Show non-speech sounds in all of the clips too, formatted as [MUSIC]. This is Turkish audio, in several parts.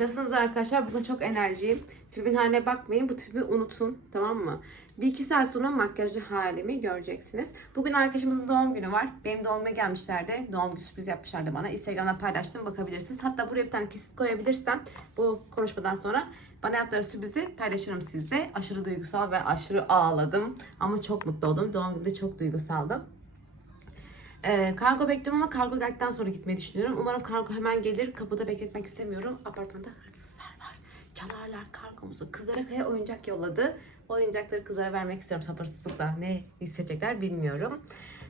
Nasılsınız arkadaşlar? Bugün çok enerjiyim. Tribün haline bakmayın. Bu tribi unutun. Tamam mı? Bir iki saat sonra makyajlı halimi göreceksiniz. Bugün arkadaşımızın doğum günü var. Benim doğum günüme gelmişlerdi. Doğum günü sürpriz yapmışlardı bana. Instagram'da paylaştım. Bakabilirsiniz. Hatta buraya bir tane kesit koyabilirsem bu konuşmadan sonra bana yaptıkları sürprizi paylaşırım sizde. Aşırı duygusal ve aşırı ağladım. Ama çok mutlu oldum. Doğum günümde çok duygusaldım. Ee, kargo bekliyorum ama kargo geldikten sonra gitmeyi düşünüyorum. Umarım kargo hemen gelir. Kapıda bekletmek istemiyorum. Apartmanda hırsızlar var. Çalarlar kargomuzu. Kızlara kaya oyuncak yolladı. O oyuncakları kızlara vermek istiyorum sabırsızlıkla. Ne hissedecekler bilmiyorum.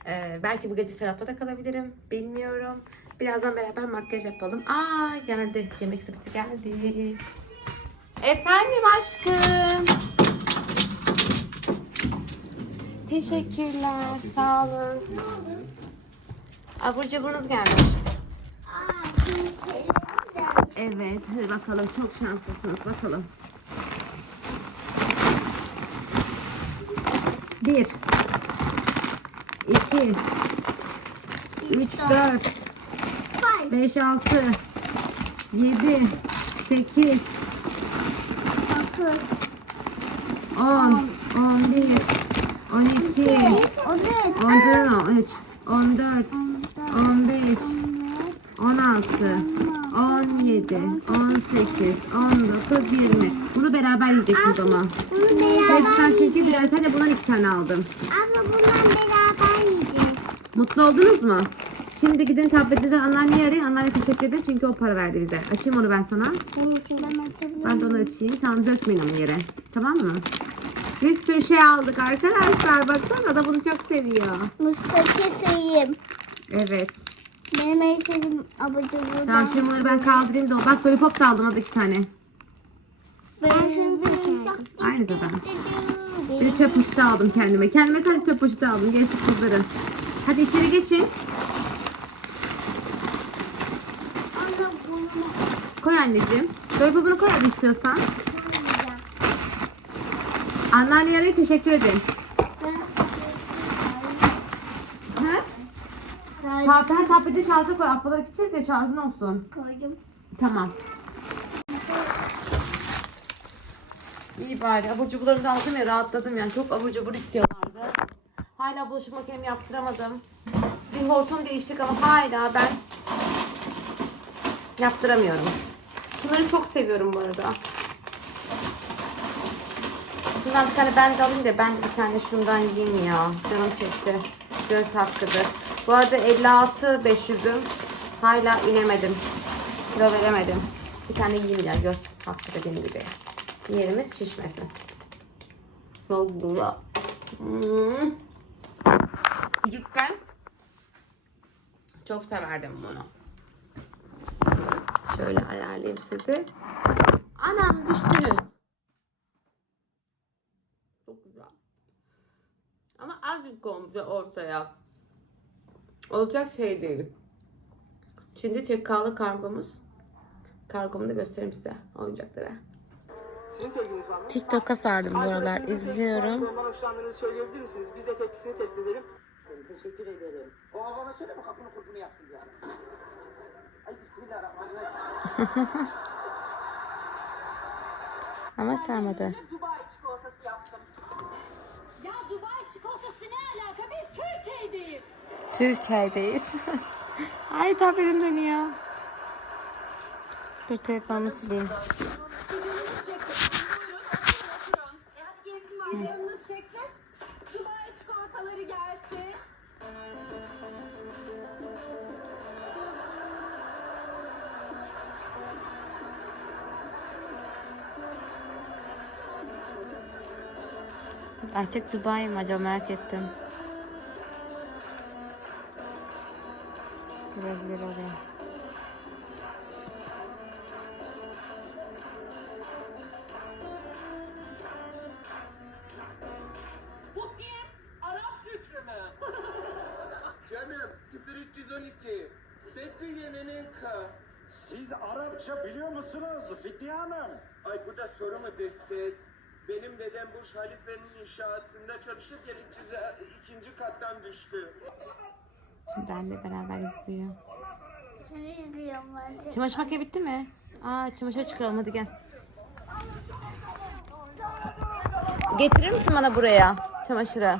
Ee, belki bu gece Serap'ta da kalabilirim. Bilmiyorum. Birazdan beraber makyaj yapalım. Aa geldi. Yemek sepeti geldi. Efendim aşkım. Teşekkürler. Sağ olun. Abur cuburunuz gelmiş. Evet, hadi bakalım. Çok şanslısınız. Bakalım. Bir. iki, Üç, dört. Beş, altı. Yedi. Sekiz. On. On bir. On iki. On üç. On dört. 15, 16, 17, 18, 19, 20. Bunu beraber yiyeceksiniz ama. Bunu beraber çünkü birer tane bundan iki tane aldım. Ama bundan beraber yiyeceğiz. Mutlu oldunuz mu? Şimdi gidin tablette de anneanneyi arayın. Anneanne teşekkür edin çünkü o para verdi bize. Açayım onu ben sana. İçinden açabilir Ben de onu açayım. Tamam dökmeyin onu yere. Tamam mı? Bir sürü şey aldık arkadaşlar. Baksana da bunu çok seviyor. Mustafa sayayım. Evet. Benim en sevdiğim abacı burada. Tamam şimdi bunları ben kaldırayım da. Bak lollipop da aldım hadi iki tane. Ben şimdi Aynı zaten. Bir de çöp poşeti aldım kendime. Kendime sadece çöp poşeti aldım. Gerisi kızların. Hadi içeri geçin. Anne bunu Koy anneciğim. Dolabını koy hadi istiyorsan. Anneanneye arayın teşekkür edin. Ha? Ben tablete şarjı koy. Ablalar gideceğiz ya şarjın olsun. Koydum. Tamam. İyi bari. Abur cuburları da aldım ya rahatladım yani. Çok abur cubur istiyorlardı. Hala bulaşık makinemi yaptıramadım. Bir hortum değiştik ama hala ben yaptıramıyorum. Bunları çok seviyorum bu arada. Şundan bir tane ben de alayım da ben bir tane şundan yiyeyim ya. Canım çekti. Göz hakkıdır. Bu arada 56 500'üm. Hala inemedim. Kilo veremedim. Bir tane yiyeyim ya göz hakkı dediğim gibi. Yerimiz şişmesin. Vallahi. Hmm. Küçükken çok severdim bunu. Şöyle ayarlayayım sizi. Anam düştünüz. Çok güzel. Ama azıcık komple ortaya. Olacak şey değil. Şimdi TK'lı kargomuz. Kargomu da göstereyim size oyuncaklara. Sizin sevginiz var mı? TikTok'a sardım bu aralar. İzliyorum. Söyleyebilir misiniz? Biz de tepkisini test edelim. Teşekkür ederim. O bana söyleme kapını kurtunu yapsın yani. Ay bismillahirrahmanirrahim. [LAUGHS] Ama sarmadı. Dubai çikolatası yaptım. Ya Dubai çikolatası ne alaka? Biz Türkiye'deyiz. Türkiye'deyiz. [LAUGHS] Ay tabletim dönüyor. Dur telefonumu sileyim. Açık Dubai mi acaba merak ettim. 0312. Seddiye'nin ka. Siz Arapça biliyor musunuz Fithiye Hanım? Ay bu da soru mu ses? Benim dedem Burj Halife'nin inşaatında çalışırken 302. kattan düştü. Ben de beraber izliyor. Seni izliyorum bence. Çamaşır makinesi bitti mi? Aa çamaşır çıkaralım hadi gel. Getirir misin bana buraya çamaşırı?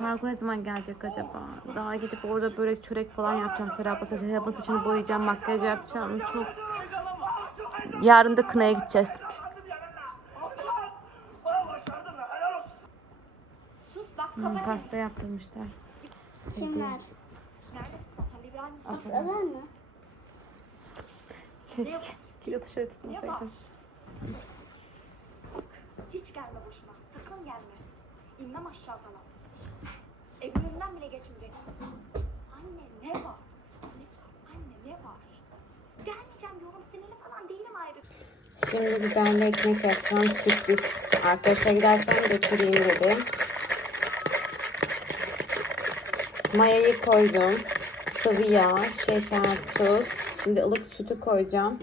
Kargo ne zaman gelecek acaba? Daha gidip orada börek çörek falan yapacağım. Serap'a saçını, Serap'ın saçını boyayacağım, makyaj yapacağım. Çok. Yarın da kınaya gideceğiz. Hmm, pasta yaptırmışlar. Kim ver? Aferin. Ömer mi? Keşke. Kilo dışarı tutmasaydım. Hiç gelme boşuna. Sakın gelme. İnmem aşağı falan. Evin önünden bile geçmeyeceksin. Anne? Ne var? Anne ne var? Gelmeyeceğim diyorum. Sinirli falan değilim ayrı. Şimdi biberli ekmek yapacağım sürpriz. Arkadaşlar giderken götüreyim dedim. Mayayı koydum. Sıvı yağ, şeker, tuz. Şimdi ılık sütü koyacağım.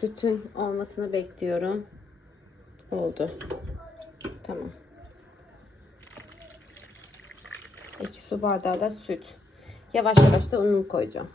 Sütün olmasını bekliyorum. Oldu. Tamam. İki su bardağı da süt. Yavaş yavaş da ununu koyacağım.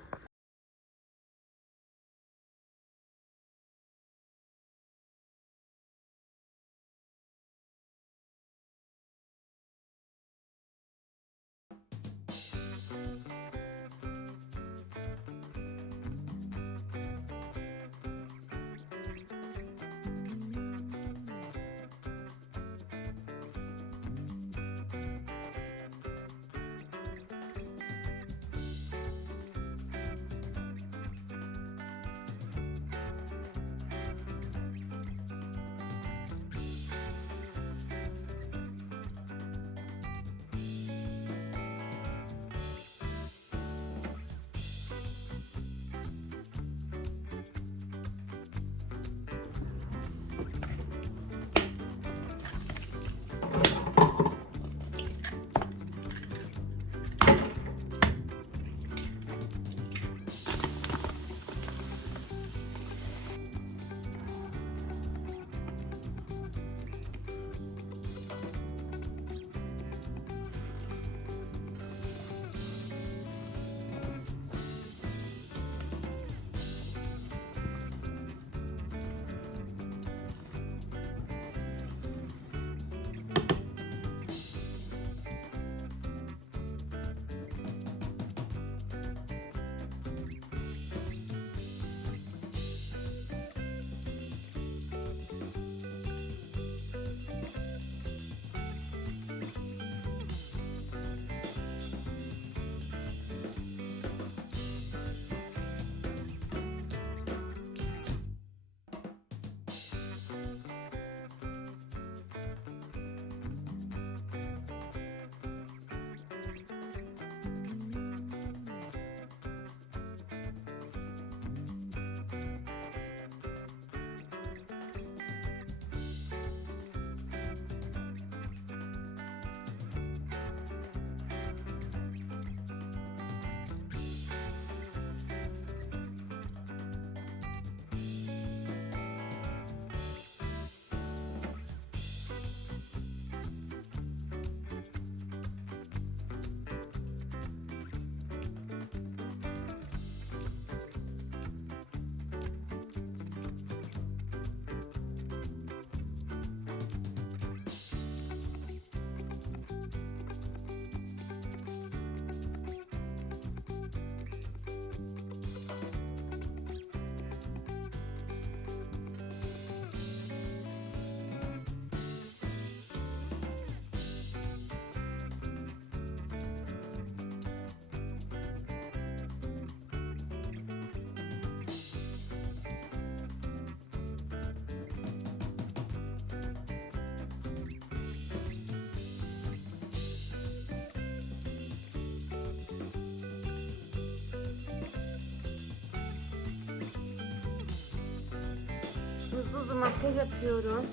Hızlı makyaj yapıyorum.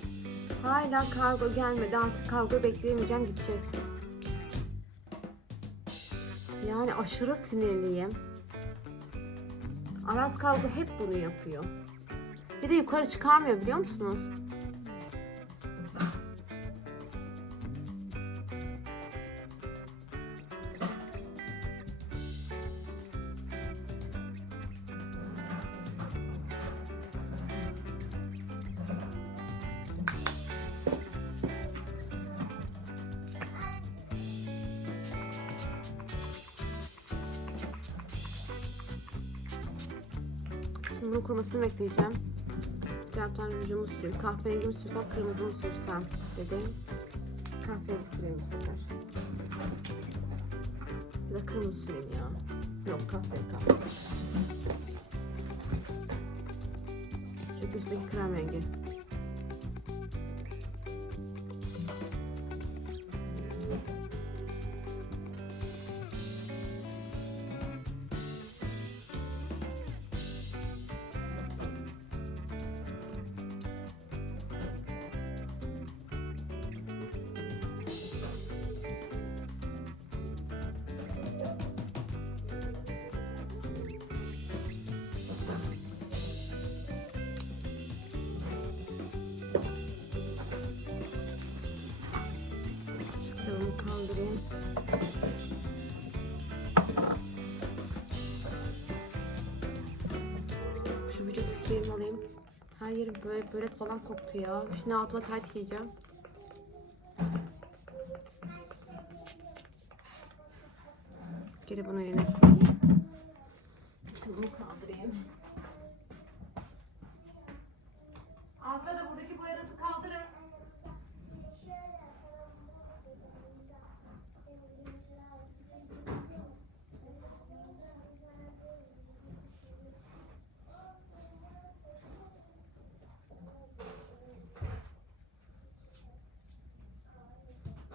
Hala kargo gelmedi. Artık kargo bekleyemeyeceğim. Gideceğiz. Yani aşırı sinirliyim. Aras kargo hep bunu yapıyor. Bir de yukarı çıkarmıyor biliyor musunuz? Bunun kurumasını bekleyeceğim. Bir taraftan rujumu süreyim. Kahverengi mi sürsem, kırmızı mı sürsem dedim. Kahverengi süreyim bu sefer. Ya da kırmızı süreyim ya. Yok kahverengi kahve. Çünkü üstteki krem rengi. Kaldırayım. Şu vücut spreyimi alayım. Her yerim böyle börek falan koktu ya. Şimdi altıma tayt giyeceğim. Geri bunu yerine koyayım. Kitabımı kaldırayım. Altıma da buradaki boyanızı kaldırın.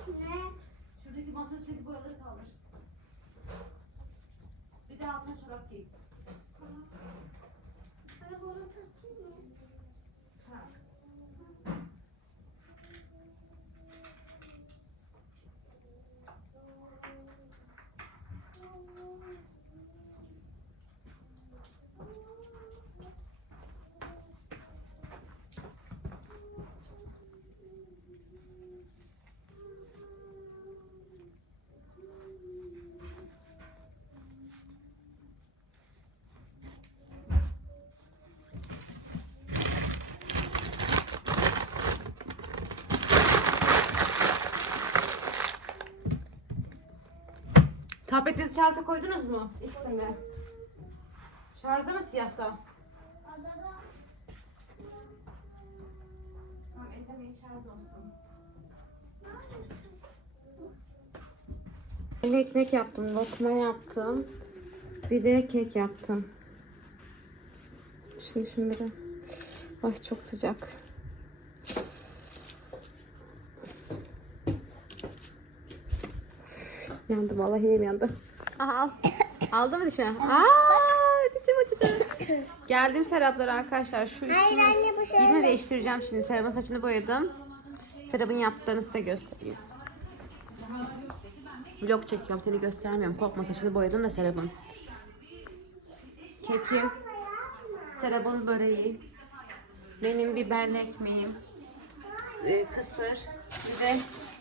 Ne? Masanın üstündeki boyaları kaldır. Bir de altına çorap giy. Şarja koydunuz mu? İkisinde. Şarjda mı siyahta? Adada Tamam ellemeyin şarj olsun. Ben ekmek yaptım, lokma yaptım. Bir de kek yaptım. Şimdi şunu bir de... Ay çok sıcak. Yandı vallahi elim yandı. Aha al. [COUGHS] Aldı mı dişine? Aa, dişim acıdı. Geldim Seraplar arkadaşlar. Şu Hayır üstümü anne bu şöyle. giyimi değiştireceğim şimdi. Serap'ın saçını boyadım. Serap'ın yaptıklarını size göstereyim. Vlog çekiyorum seni göstermiyorum. Korkma saçını boyadım da Serap'ın. Kekim. Serap'ın böreği. Benim biberli ekmeğim. e, Kısır. Bir de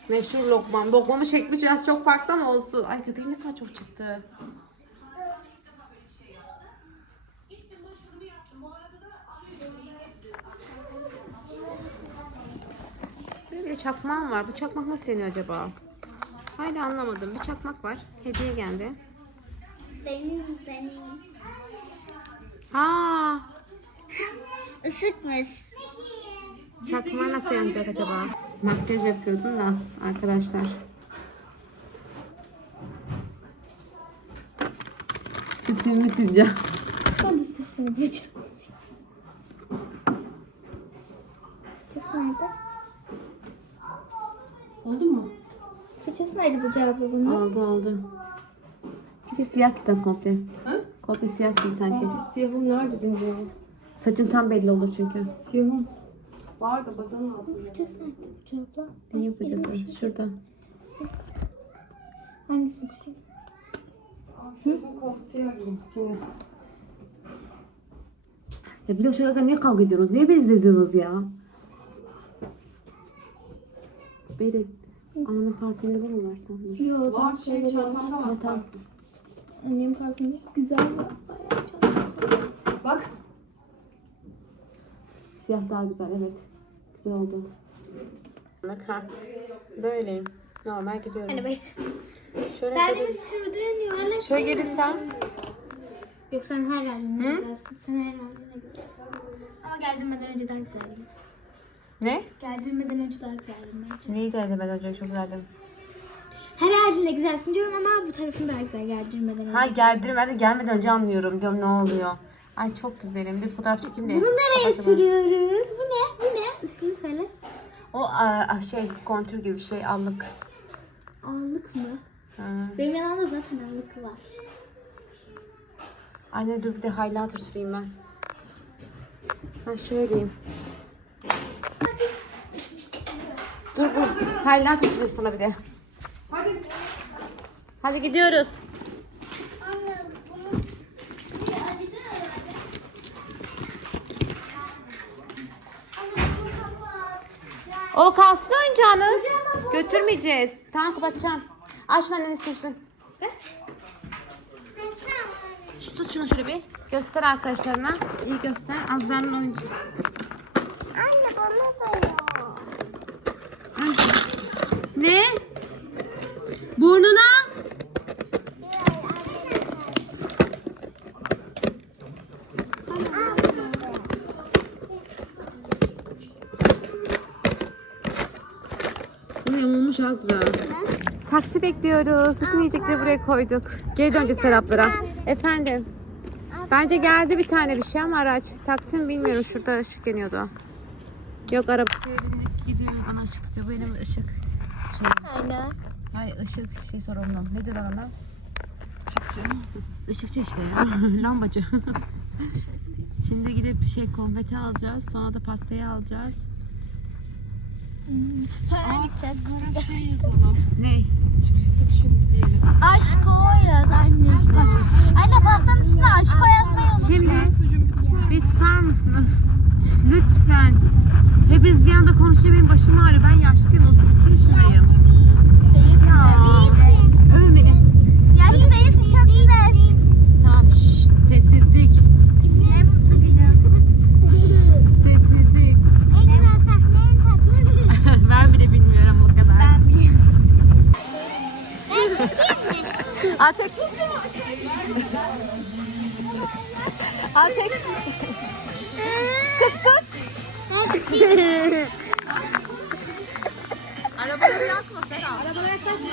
meşhur lokmam. Lokmamın şekli biraz çok farklı ama olsun. Ay köpeğim ne kadar çok çıktı. Böyle bir de çakmağım var. Bu çakmak nasıl yanıyor acaba? Hala anlamadım. Bir çakmak var. Hediye geldi. Benim benim. Ha, Isıtmış. çakmağı nasıl yanacak acaba? Makyaj yapıyordum da arkadaşlar. Üstümü sileceğim. Ben de sürsün yapacağım. Fırçası nerede? Oldu mu? Fırçası nerede bu cevabı bunun? Oldu oldu. Keşke siyah giysen komple. Komple siyah giysen keşke. Siyahım nerede dince? Saçın tam belli olur çünkü. Siyahım var da bazanın altında. Fırçası nerede bu cevapla? Neyin fırçası? Şurada. Hangisini süreyim? Şu kol siyah giyeyim. Siyah. Ya bir de şaka niye kavga ediyoruz? Niye beni izliyorsunuz ya? Böyle ananın parfümleri var mı var? Tamam. Yok. Var şey çantamda var. tamam. Annem parfümü güzel ya. Bayağı çok güzel. Bak. Siyah daha güzel evet. Güzel oldu. Ha, böyleyim. Normal gidiyorum. Hani böyle. Şöyle Ben de gelin. sürdüğün yuvarlak. Şöyle gelirsen. Yok sen her haline Hı? güzelsin. Sen her haline güzelsin. Ama geldirmeden önce daha güzeldin. Ne? Geldirmeden önce daha güzeldin bence. Neyi denedim ben önce çok güzeldim. Her haline güzelsin diyorum ama bu tarafın daha güzel geldirmeden önce. Ha de gelmeden önce anlıyorum diyorum ne oluyor. Ay çok güzelim. Bir fotoğraf çekeyim de. Bunu nereye Kapatalım. sürüyoruz? Bu ne? Bu ne? İsmini söyle. O aa, şey kontür gibi bir şey allık. Allık mı? Ha. Benim yanımda zaten allık var. Anne dur bir de highlighter süreyim ben. Ha şöyle diyeyim. Dur dur. Highlighter süreyim sana bir de. Hadi. Hadi gidiyoruz. Anne bunu acıdı Anne bunu kapat. O kalsın oyuncağınız. Götürmeyeceğiz. Tamam kapatacağım. Aç anneni sürsün. Şu tut şunu şöyle bir. Göster arkadaşlarına. İyi göster. Azra'nın oyuncu. Anne bana da yok. Ne? Burnuna. Bu ne olmuş Azra? Taksi bekliyoruz. Bütün yiyecekleri buraya koyduk. Geri döneceğiz Seraplara. Efendim. Bence geldi bir tane bir şey ama araç. Taksi mi bilmiyorum. Şurada ışık yanıyordu. Yok arabasıyla bindik gidiyor. Bana ışık tutuyor. Benim ışık. Şey, Anne. Hayır ışık şey sorumlu. Ne diyorlar ona? Işıkçı işte ya. Lambacı. [LAUGHS] Şimdi gidip şey konfeti alacağız. Sonra da pastayı alacağız. Sonra gideceğiz. Ne? Aşk o yaz anne. Anne pastanın üstüne aşk o yazmayı unutma. Şimdi bir susar mısınız? Lütfen. Hepiniz bir anda konuşuyor benim başım ağrıyor. Ben yaşlıyım. 32 yaşındayım. Ya. Övün beni. Yaşlı değilsin çok güzel. Tamam şşt. Sessizlik. Ne mutlu günüm. Sessizlik. En güzel sahnenin tatlı ben bile bilmiyorum bu kadar. Ben biliyorum. Al çek. Kıs kıs. Arabaları yakma Serap. Arabalara yaklaşma.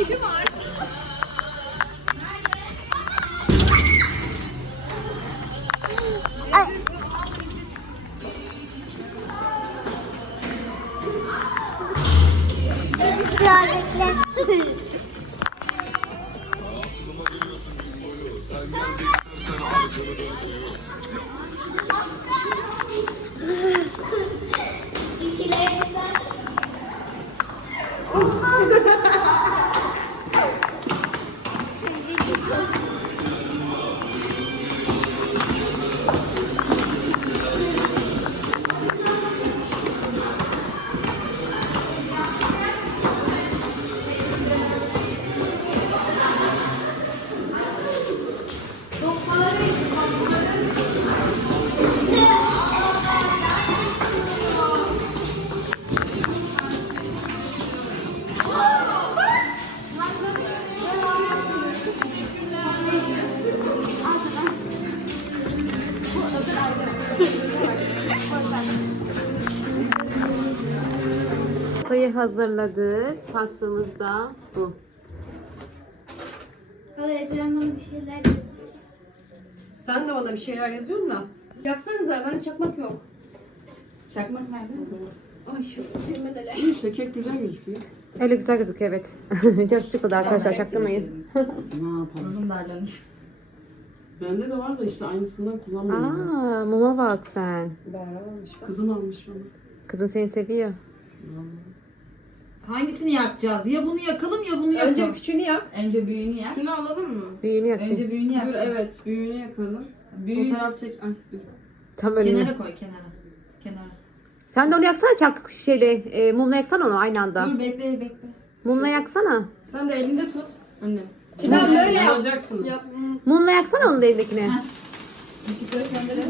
Hocam. Biraz bekle. Pastayı hazırladık. Pastamız da bu. Hadi Ecem bana bir şeyler yaz. Sen de bana bir şeyler yazıyorsun da. Yaksanıza bende çakmak yok. Çakmak nerede? Ay şu çekmedeler. İşte kek güzel gözüküyor. Öyle güzel gözüküyor evet. [LAUGHS] Yarısı çıkmadı arkadaşlar çaktırmayın. [LAUGHS] Ne yapalım? Bende de var da işte aynısından kullanmıyorum. Aa muma bak sen. Kızım almış bana. Kızın seni seviyor. Hangisini yakacağız? Ya bunu yakalım ya bunu yakalım. Önce küçüğünü yak. Önce büyüğünü yak. Şunu alalım mı? Büyüğünü yak. Önce büyüğünü yak. Dur evet büyüğünü yakalım. Büyüğü Fotoğraf çek. Ay, dur. Tam önüne. kenara koy kenara. Kenara. Sen de onu yaksana çak şeyle e, mumla yaksana onu aynı anda. Dur bekle bekle. Mumla yaksana. Sen de elinde tut. Anne. Çiğdem böyle yap. Alacaksınız. Yap. Mumla yaksana onun da elindekini. Işıkları söndüre.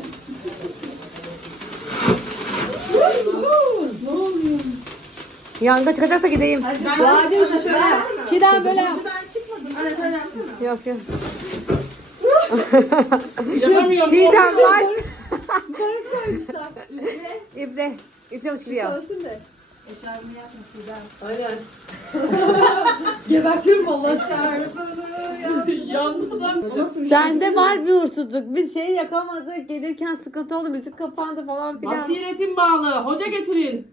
Yanga çıkacaksa gideyim. Daha diyorsa şöyle yap. Çiğdem böyle yap. Yok yok. Yapamıyorum. [LAUGHS] Çiğdem var. İple. İplemiş gibi yap. Olsun de. Eşarbını yapma Çiğdem. Aynen. [LAUGHS] Gebertirim [LAUGHS] nasıl bir şey? Sende var bir uğursuzluk. Biz şeyi yakamadık. Gelirken sıkıntı oldu. Müzik kapandı falan filan. Basiretin bağlı. Hoca getirin.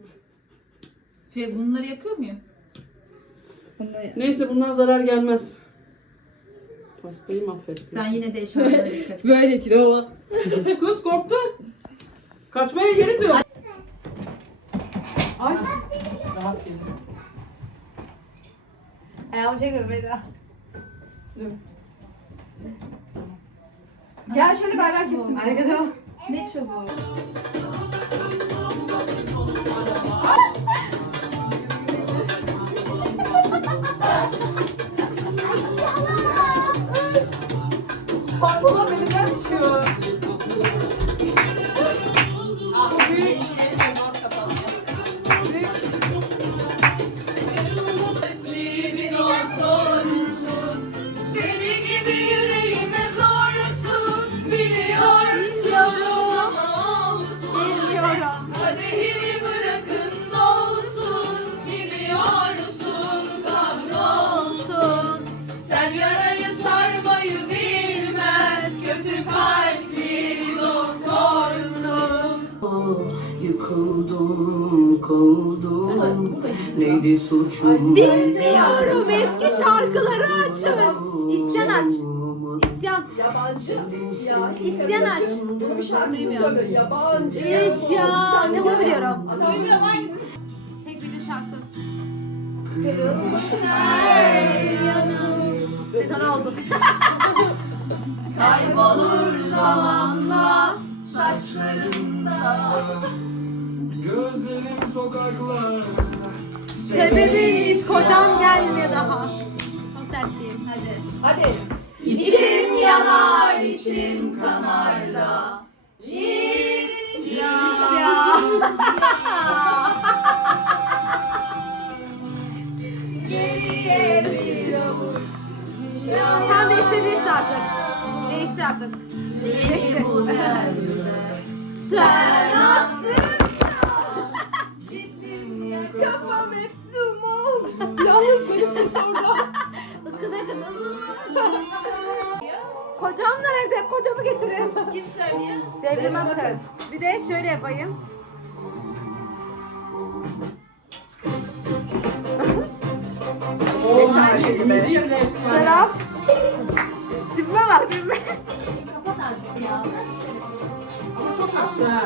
Şey, bunları yakıyor muyum? Bunları... Neyse bundan zarar gelmez. Pastayı mahvettim. Sen yine de eşarbına [LAUGHS] dikkat. Böyle baba. Kız korktu. Kaçmaya yerim de yok. Ay. Rahat gelin. Ayağımı çekme Beda. Gel şöyle beraber çeksin. Arkada bak. Ne çabuk. Deli Kaldım. Neydi suçum? Bilmiyorum eski şarkıları açın. İsyan aç. İsyan. Yabancı. Ya. İsyan aç. Bunu bir şarkı söyle. Yabancı. İsyan. Ne bunu biliyorum. Duymuyorum hangi? Tek bir de şarkı. Neden oldu? Kaybolur zamanla saçlarında Gözlerim sokaklarda. Sebebimiz kocam gelmiyor daha. Çok dertliyim. Hadi. Hadi. İçim yanar içim kanar da İsyan Geriye bir avuç Tam değiştirdiyse artık. Değiştir artık. Değiştir. bu yeryüzüne Sen attın Kafam hep duman. Yalnız benim ses orada. Kocam nerede? Kocamı getirin. Kim söylüyor? Devrim Akın. Bir de şöyle yapayım. Müziği yerine Serap. Dibime bak dibime. Çok yaşlı ha.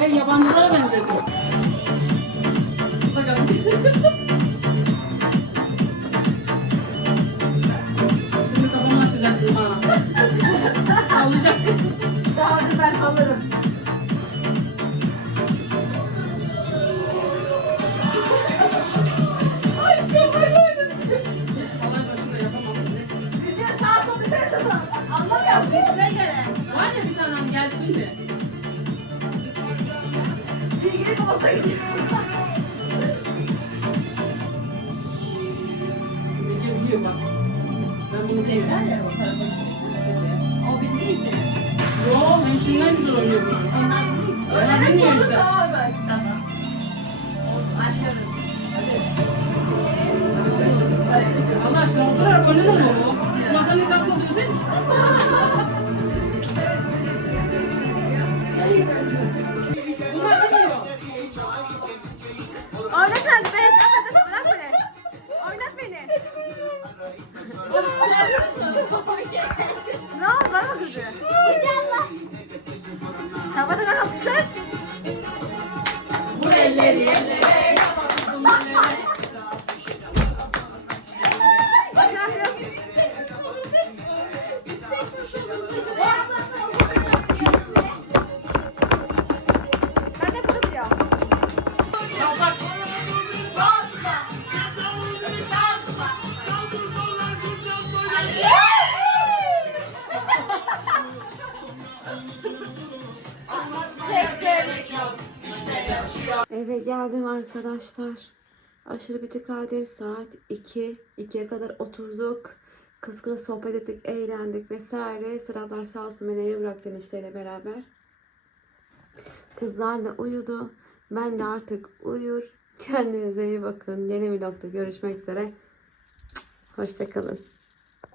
Şey yabancılara benzedi. Şimdi kafamı açacaksın bana. Sallayacak. Daha önce ben sallarım. Yüzüğü sağa sola sen tutun. Anlamıyorum. Bize göre Var ya bir tanem gelsin mi? Bilgili babası gidiyor. Arkadaşlar. Aşırı bitik halde saat 2. 2'ye kadar oturduk. Kız kız sohbet ettik, eğlendik vesaire. Seraplar sağ olsun beni eve bıraktı enişteyle beraber. Kızlar da uyudu. Ben de artık uyur. Kendinize iyi bakın. Yeni vlogda görüşmek üzere. Hoşçakalın.